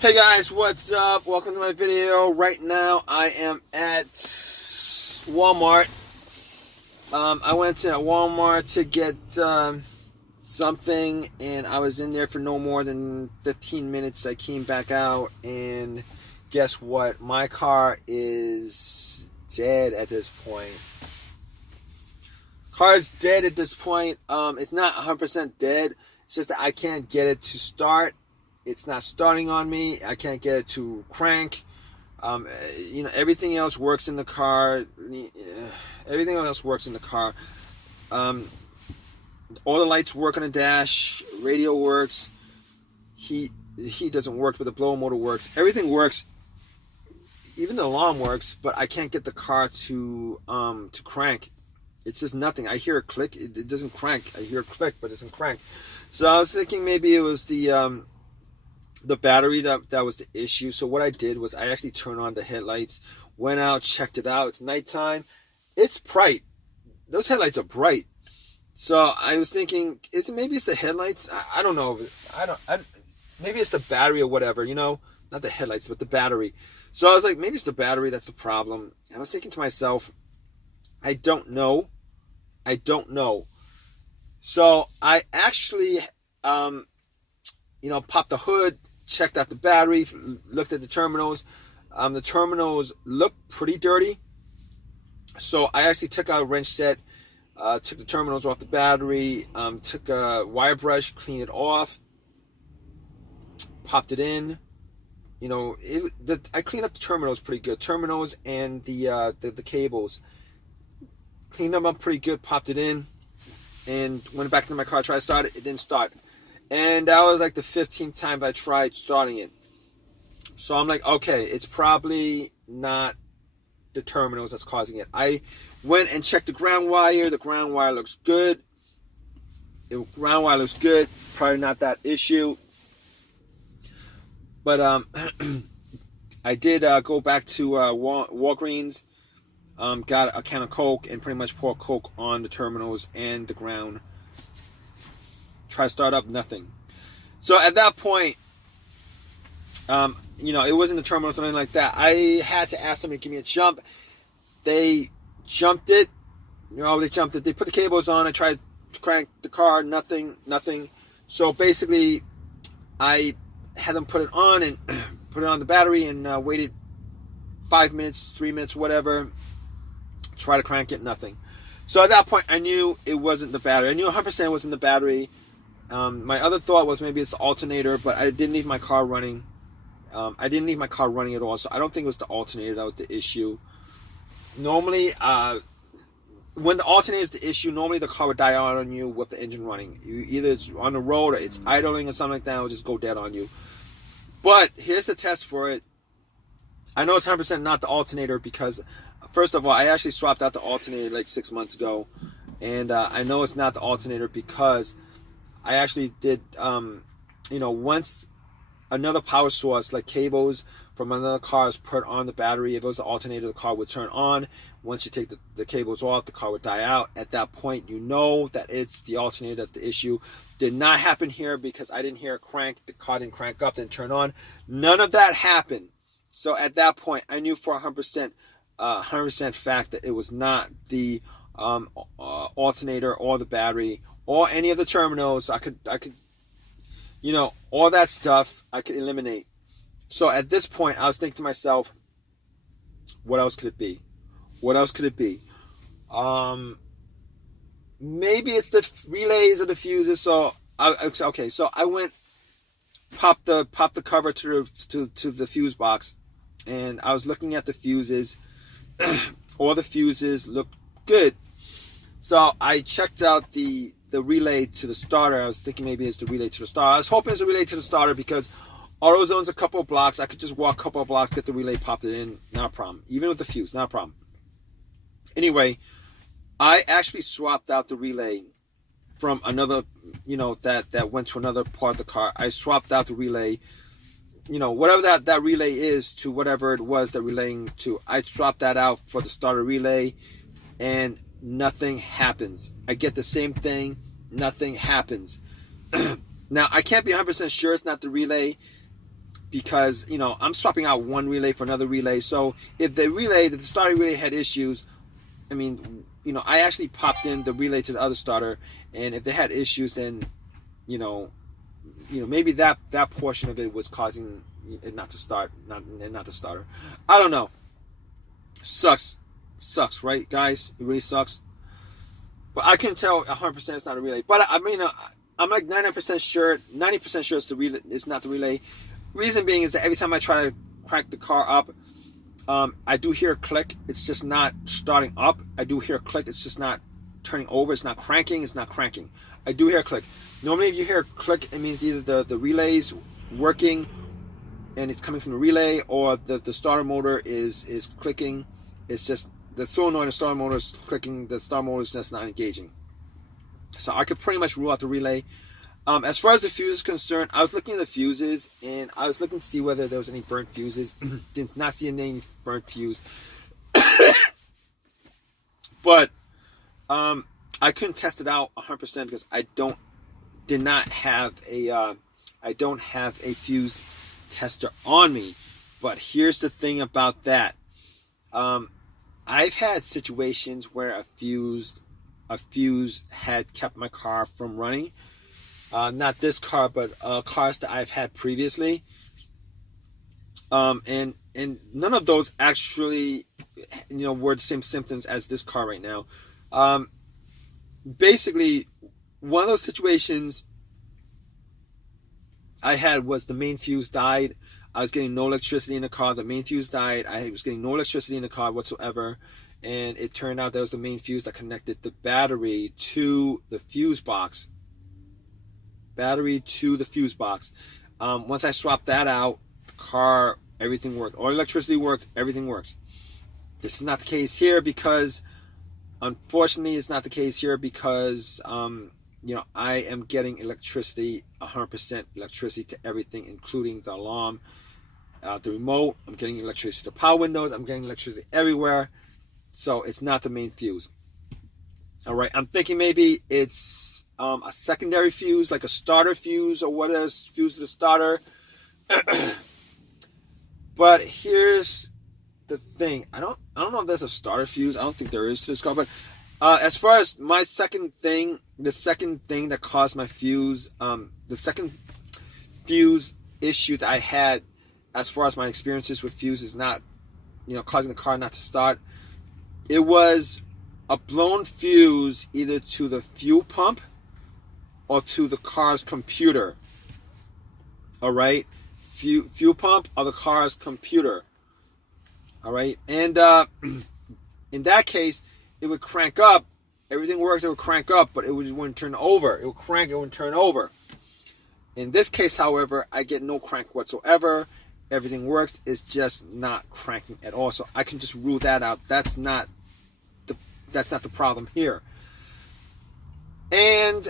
Hey guys, what's up? Welcome to my video. Right now I am at Walmart. I went to Walmart to get something, and I was in there for no more than 15 minutes. I came back out, and guess what? My car is dead at this point. Car's dead at this point. It's not 100% dead. It's just that I can't get it to start. It's not starting on me. I can't get it to crank. Everything else works in the car. Everything else works in the car. All the lights work on the dash. Radio works. Heat doesn't work, but the blower motor works. Everything works. Even the alarm works, but I can't get the car to crank. It's just nothing. I hear a click. It doesn't crank. I hear a click, but it doesn't crank. So I was thinking maybe it was the battery that was the issue. So what I did was I actually turned on the headlights, went out, checked it out. It's nighttime. It's bright. Those headlights are bright. So I was thinking, maybe it's the headlights? I don't know. Maybe it's the battery or whatever, not the headlights, but the battery. So I was like, maybe it's the battery that's the problem. I was thinking to myself, I don't know. So I actually, popped the hood, checked out the battery, looked at the terminals. The terminals look pretty dirty. So I actually took out a wrench set, took the terminals off the battery, took a wire brush, cleaned it off, popped it in. I cleaned up the terminals pretty good. Terminals and the cables. Cleaned them up pretty good, popped it in, and went back into my car, tried to start it. It didn't start. And that was like the 15th time I tried starting it. So I'm like, okay, it's probably not the terminals that's causing it. I went and checked the ground wire. The ground wire looks good. Probably not that issue. But I did go back to Walgreens. Got a can of Coke and pretty much poured Coke on the terminals and the ground. Try to start up, nothing. So at that point, it wasn't the terminals or anything like that. I had to ask somebody to give me a jump. They jumped it. They put the cables on. I tried to crank the car, nothing. So basically, I had them put it on and put it on the battery and waited 5 minutes, 3 minutes, whatever. Try to crank it, nothing. So at that point, I knew it wasn't the battery. I knew 100% it wasn't the battery. My other thought was maybe it's the alternator, but I didn't leave my car running. I didn't leave my car running at all, so I don't think it was the alternator that was the issue. Normally, when the alternator is the issue, normally the car would die out on you with the engine running. Either it's on the road or it's idling or something like that, it will just go dead on you. But here's the test for it. I know it's 100% not the alternator because, first of all, I actually swapped out the alternator like 6 months ago. And I know it's not the alternator because I actually did, once another power source like cables from another car is put on the battery, if it was the alternator, the car would turn on. Once you take the cables off, the car would die out. At that point, you know that it's the alternator that's the issue. Did not happen here because I didn't hear a crank. The car didn't crank up, didn't turn on. None of that happened. So at that point, I knew for 100% fact that it was not the alternator or the battery or any of the terminals. I could, all that stuff I could eliminate. So at this point, I was thinking to myself, what else could it be? Maybe it's the relays or the fuses. So I went, popped the cover to the fuse box, and I was looking at the fuses. All the fuses looked good. So I checked out the relay to the starter. I was thinking maybe it's the relay to the starter. I was hoping it's a relay to the starter because AutoZone's a couple of blocks. I could just walk a couple of blocks, get the relay, popped it in, not a problem. Even with the fuse, not a problem. Anyway, I actually swapped out the relay from another, that went to another part of the car. I swapped out the relay, whatever that relay is to whatever it was that relaying to. I swapped that out for the starter relay, and nothing happens. I get the same thing, nothing happens. Now, I can't be 100% sure it's not the relay. because, you know, I'm swapping out one relay for another relay. So if the starter relay had issues, I mean, you know, I actually popped in the relay to the other starter, and if they had issues, then, you know, maybe that portion of it was causing it not to start, not the starter. I don't know. Sucks, right, guys? It really sucks. But I can tell 100% it's not a relay. But I mean, I'm like 90% sure it's the relay. It's not the relay. Reason being is that every time I try to crank the car up, I do hear a click. It's just not starting up. I do hear a click. It's just not turning over. It's not cranking. It's not cranking. I do hear a click. Normally, if you hear a click, it means either the relay's working and it's coming from the relay, or the starter motor is clicking. It's just the solenoid and the starter motor is clicking. The starter motor is just not engaging. So I could pretty much rule out the relay. As far as the fuse is concerned, I was looking at the fuses, and I was looking to see whether there was any burnt fuses. Did not see any burnt fuse. But I couldn't test it out 100% because I don't have a fuse tester on me. But here's the thing about that. I've had situations where a fuse had kept my car from running. Not this car, but cars that I've had previously. And none of those actually, were the same symptoms as this car right now. Basically, one of those situations I had was the main fuse died. I was getting no electricity in the car. The main fuse died. I was getting no electricity in the car whatsoever. And it turned out that was the main fuse that connected the battery to the fuse box. Once I swapped that out, the car, everything worked. All electricity worked. Everything works. This is not the case here because, unfortunately, it's not the case here because, I am getting electricity, 100% electricity to everything, including the alarm, the remote. I'm getting electricity to power windows. I'm getting electricity everywhere. So it's not the main fuse. All right. I'm thinking maybe it's a secondary fuse, like a starter fuse or what is fuse to the starter. But here's the thing. I don't know if there's a starter fuse. I don't think there is to this car. But as far as my second thing that caused my fuse, the second fuse issue that I had as far as my experiences with fuse is not, causing the car not to start. It was a blown fuse either to the fuel pump or to the car's computer. All right, fuel pump or the car's computer. All right, and in that case, it would crank up. Everything works. It would crank up, but it wouldn't turn over. It would crank. It wouldn't turn over. In this case, however, I get no crank whatsoever. Everything works. It's just not cranking at all. So I can just rule that out. That's not the problem here. And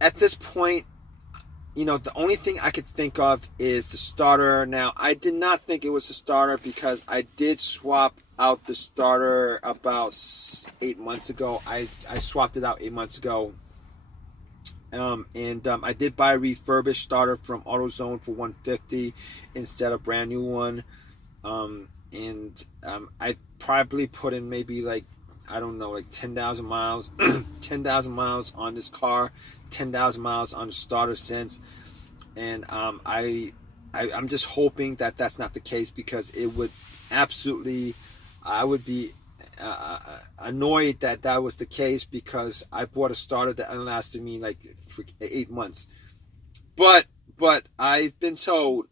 at this point, the only thing I could think of is the starter. Now, I did not think it was the starter because I did swap out the starter about 8 months ago. I swapped it out 8 months ago. I did buy a refurbished starter from AutoZone for $150 instead of a brand new one. I probably put in maybe like 10,000 miles, 10,000 miles on this car, 10,000 miles on the starter since. And I'm just hoping that that's not the case because it would absolutely, I would be annoyed that was the case because I bought a starter that lasted me like for 8 months. But I've been told,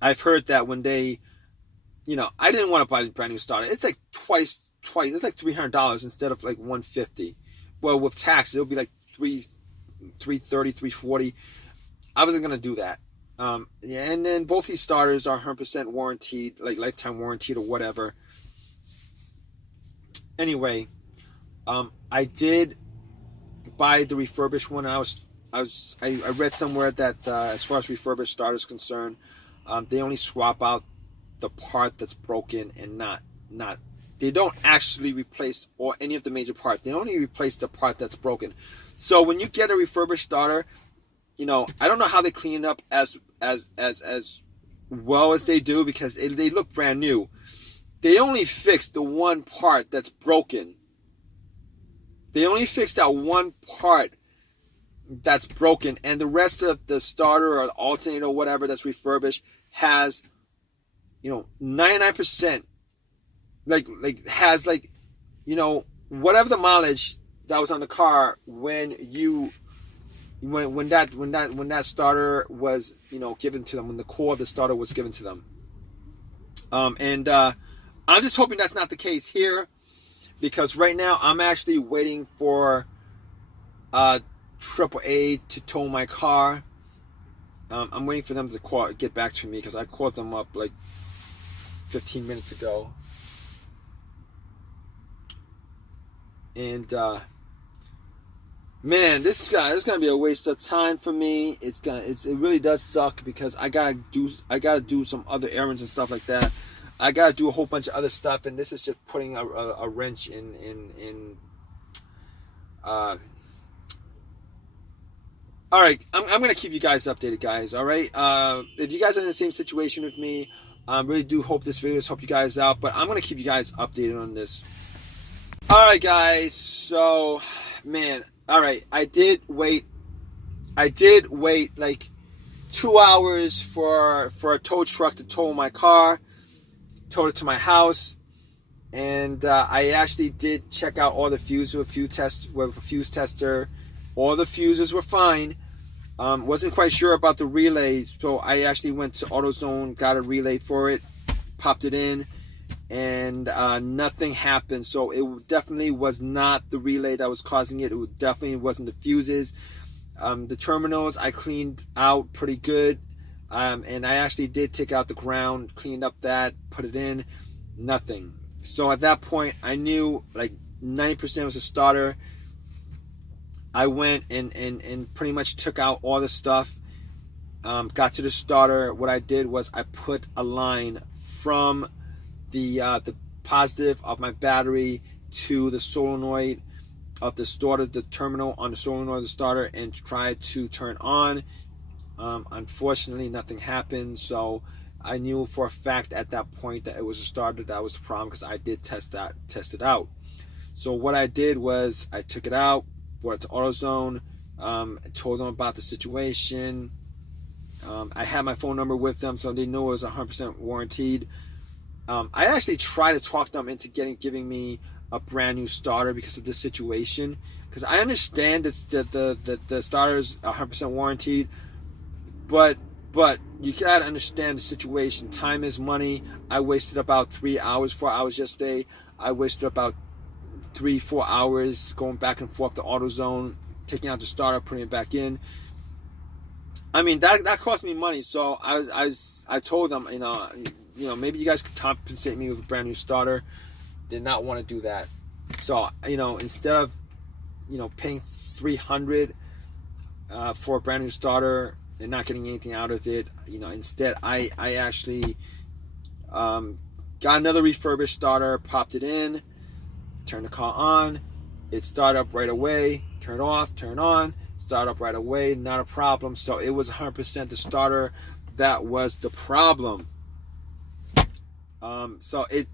I've heard that when they, I didn't want to buy a brand new starter. It's like twice. It's like $300 instead of like $150. Well, with tax, it'll be like $330, $340. I wasn't gonna do that. And then both these starters are 100% warranted, like lifetime warranted or whatever. Anyway, I did buy the refurbished one. I read somewhere that as far as refurbished starters concerned, they only swap out the part that's broken and not. They don't actually replace any of the major parts. They only replace the part that's broken. So when you get a refurbished starter, I don't know how they clean it up as well as they do, because they look brand new. They only fixed the one part that's broken. They only fixed that one part that's broken, and the rest of the starter or the alternator or whatever that's refurbished has, 99%, has whatever the mileage that was on the car when that starter was given to them, when the core of the starter was given to them. And I'm just hoping that's not the case here, because right now I'm actually waiting for AAA to tow my car. I'm waiting for them to get back to me, because I called them up like 15 minutes ago. And man, this is gonna be a waste of time for me. It really does suck, because I gotta do some other errands and stuff like that. I gotta do a whole bunch of other stuff, and this is just putting a wrench in. All right, I'm gonna keep you guys updated, guys. All right, if you guys are in the same situation with me, I really do hope this video has helped you guys out. But I'm gonna keep you guys updated on this. All right, guys. So, man. All right, I did wait like 2 hours for a tow truck to tow my car, towed it to my house, and I actually did check out all the fuses with a fuse tester. All the fuses were fine. Wasn't quite sure about the relay, so I actually went to AutoZone, got a relay for it, popped it in, and nothing happened. So it definitely was not the relay that was causing it. It definitely wasn't the fuses. The terminals I cleaned out pretty good, and I actually did take out the ground, cleaned up that, put it in, nothing. So at that point I knew like 90% was a starter. I went and pretty much took out all the stuff, got to the starter. What I did was I put a line from the positive of my battery to the solenoid of the starter, the terminal on the solenoid of the starter, and tried to turn on. Unfortunately, nothing happened, so I knew for a fact at that point that it was a starter that was the problem, because I did test it out. So what I did was I took it out, brought it to AutoZone, told them about the situation. I had my phone number with them, so they knew it was 100% warranted. I actually tried to talk them into giving me a brand new starter because of this situation. Because I understand that the starter is 100% warranted, but you gotta understand the situation. Time is money. I wasted about 4 hours yesterday. I wasted about 3-4 hours going back and forth to AutoZone, taking out the starter, putting it back in. I mean, that cost me money. So I told them, maybe you guys could compensate me with a brand new starter. Did not want to do that. So, instead of, paying $300 for a brand new starter and not getting anything out of it, instead I actually got another refurbished starter, popped it in, turned the car on. It started up right away, turn off, turn on, start up right away, not a problem. So it was 100% the starter that was the problem. So it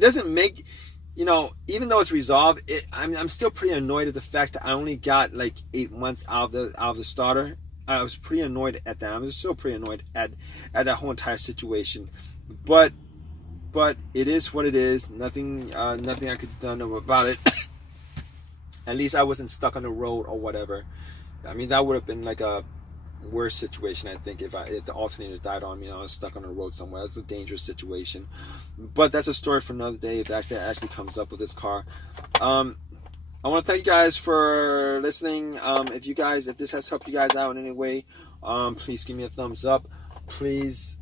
doesn't make, even though it's resolved, I'm still pretty annoyed at the fact that I only got like 8 months out of the starter. I was pretty annoyed at that. I was still pretty annoyed at that whole entire situation. But it is what it is. Nothing I could have done about it. At least I wasn't stuck on the road or whatever. I mean, that would have been like a worse situation, I think, if the alternator died on me and I was stuck on the road somewhere. That's a dangerous situation. But that's a story for another day if that actually comes up with this car. I want to thank you guys for listening. If this has helped you guys out in any way, please give me a thumbs up. Please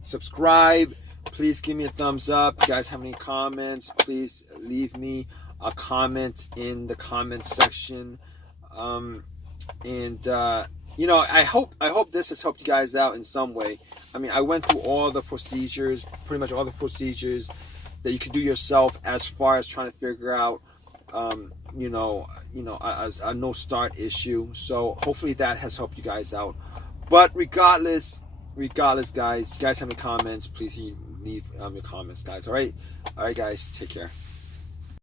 subscribe. Please give me a thumbs up. If you guys have any comments, please leave me a comment in the comment section. I hope this has helped you guys out in some way. I mean, I went through all the procedures, pretty much all the procedures that you could do yourself as far as trying to figure out, a no start issue. So hopefully that has helped you guys out. But regardless, regardless, guys, you guys have any comments, please leave your comments, guys. All right, guys, take care.